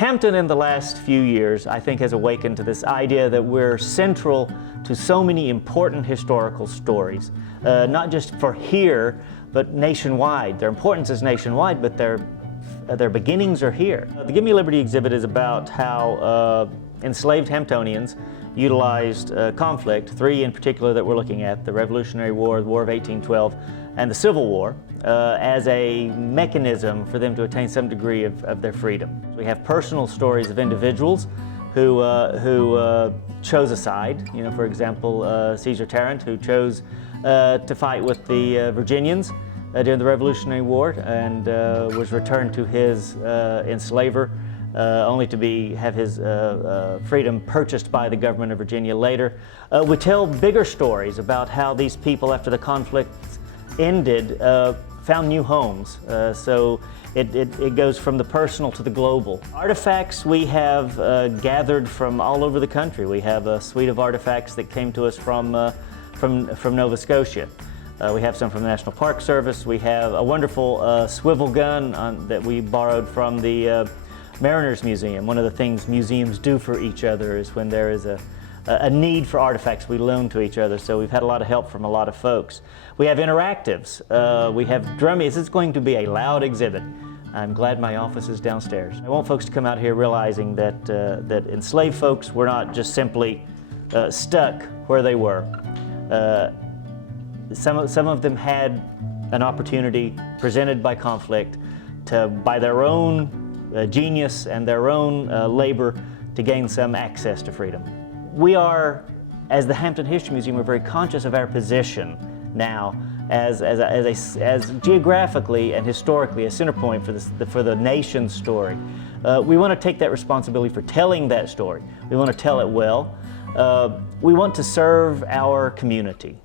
Hampton in the last few years, I think, has awakened to this idea that we're central to so many important historical stories, not just for here, but nationwide. Their importance is nationwide, but their beginnings are here. The Give Me Liberty exhibit is about how enslaved Hamptonians utilized conflict, three in particular that we're looking at: the Revolutionary War, the War of 1812, and the Civil War, as a mechanism for them to attain some degree of their freedom. We have personal stories of individuals who chose a side. You know, for example, Caesar Tarrant, who chose to fight with the Virginians during the Revolutionary War and was returned to his enslaver, only to have his freedom purchased by the government of Virginia later. We tell bigger stories about how these people, after the conflict ended, found new homes. So it goes from the personal to the global. Artifacts we have gathered from all over the country. We have a suite of artifacts that came to us from Nova Scotia. We have some from the National Park Service. We have a wonderful swivel gun that we borrowed from the Mariners Museum. One of the things museums do for each other is when there is a need for artifacts, we loan to each other. So we've had a lot of help from a lot of folks. We have interactives. We have drummies. It's going to be a loud exhibit. I'm glad my office is downstairs. I want folks to come out here realizing that enslaved folks were not just simply stuck where they were. Some of them had an opportunity presented by conflict by their own genius and their own labor to gain some access to freedom. We are, as the Hampton History Museum, we're very conscious of our position now as geographically and historically a center point for the nation's story. We want to take that responsibility for telling that story. We want to tell it well. We want to serve our community.